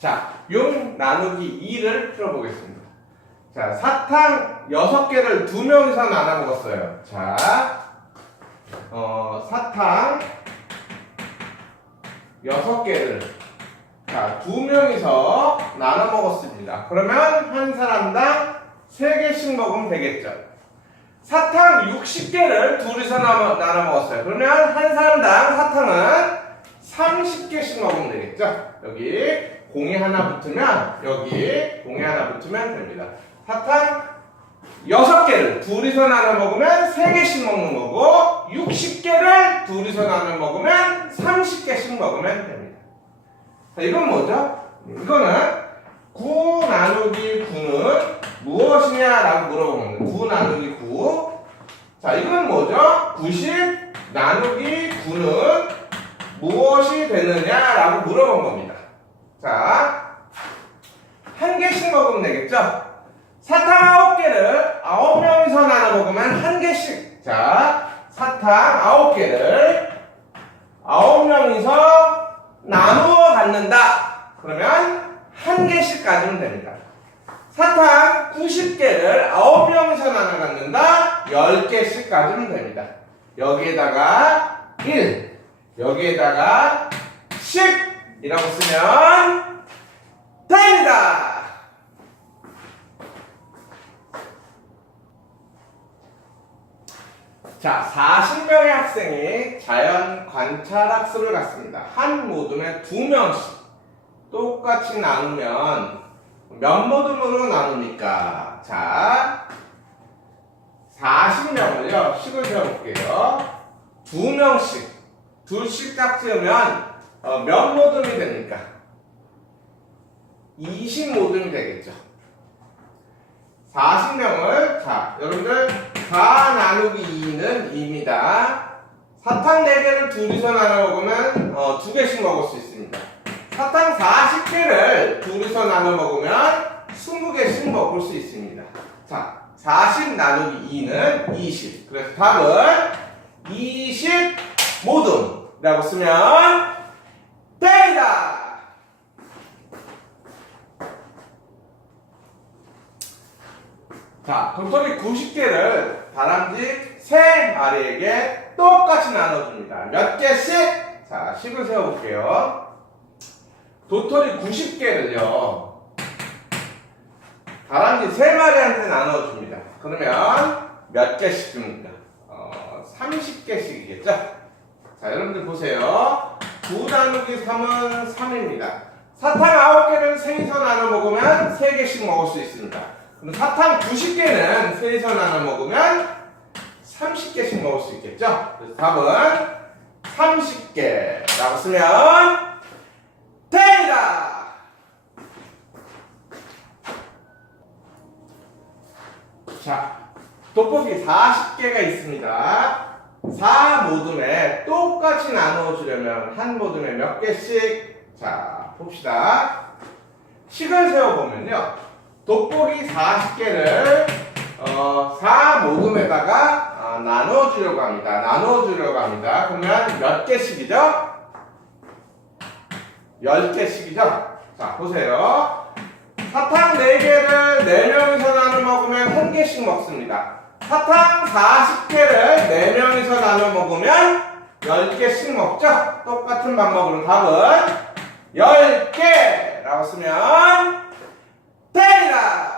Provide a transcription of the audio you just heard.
자, 용 나누기 2를 풀어보겠습니다. 자, 사탕 6개를 두 명이서 나눠 먹었어요. 자, 어, 사탕 6개를 자, 두 명이서 나눠 먹었습니다. 그러면 한 사람당 3개씩 먹으면 되겠죠. 사탕 60개를 둘이서 나눠, 나눠 먹었어요. 그러면 한 사람당 사탕은 30개씩 먹으면 되겠죠. 여기 공이 하나 붙으면 여기 공이 하나 붙으면 됩니다. 사탕 6개를 둘이서 나눠 먹으면 3개씩 먹는 거고 60개를 둘이서 나눠 먹으면 30개씩 먹으면 됩니다. 자, 이건 뭐죠? 이거는 9 나누기 9는 무엇이냐 라고 물어보는 거예요. 9 나누기 9. 자, 이건 뭐죠? 90 나누기 9는 무엇이 되느냐 라고 물어본 겁니다. 자, 한 개씩 먹으면 되겠죠? 사탕 9개를 9명이서 나눠 먹으면 한 개씩. 자, 사탕 9개를 9명이서 나누어 갖는다. 그러면 한 개씩 가지면 됩니다. 사탕 90개를 9명이서 나눠 갖는다. 10개씩 가지면 됩니다. 여기에다가 1, 여기에다가 10 이라고 쓰면 됩니다. 자, 40명의 학생이 자연 관찰 학습을 갔습니다. 한 모둠에 두 명씩 똑같이 나누면 몇 모둠으로 나눕니까? 자, 40명을요, 식을 세워볼게요. 두 명씩, 둘씩 딱 지으면 어, 몇 모둠이 됩니까? 20모둠이 되겠죠. 40명을 자 여러분들 4 나누기 2는 2입니다. 사탕 4개를 둘이서 나눠 먹으면 어, 2개씩 먹을 수 있습니다. 사탕 40개를 둘이서 나눠 먹으면 20개씩 먹을 수 있습니다. 자, 40 나누기 2는 20. 그래서 답은 20 모둠이라고 쓰면 됩니다. 자, 도토리 90개를 다람쥐 3마리에게 똑같이 나눠줍니다. 몇 개씩? 자, 식을 세워볼게요. 도토리 90개를요, 다람쥐 3마리한테 나눠줍니다. 그러면 몇 개씩 줍니까? 어, 30개씩이겠죠? 자, 여러분들 보세요. 9 나누기 3은 3입니다. 사탕 9개를 3이서 나눠 먹으면 3개씩 먹을 수 있습니다. 그럼 사탕 90개는 3이서 나눠 먹으면 30개씩 먹을 수 있겠죠? 그래서 답은 30개라고 쓰면 됩니다! 자, 돋보기 40개가 있습니다. 4 모둠에 똑같이 나누어 주려면 한 모둠에 몇 개씩? 자, 봅시다. 식을 세워보면요. 돋보기 40개를 어, 4 모둠에다가 아, 나누어 주려고 합니다. 나누어 주려고 합니다. 그러면 몇 개씩이죠? 10개씩이죠? 자, 보세요. 사탕 4개를 4명이서 나눠 먹으면 1개씩 먹습니다. 사탕 40개를 4명이서 나눠 먹으면 10개씩 먹죠? 똑같은 방법으로 답은 10개라고 쓰면 Peira!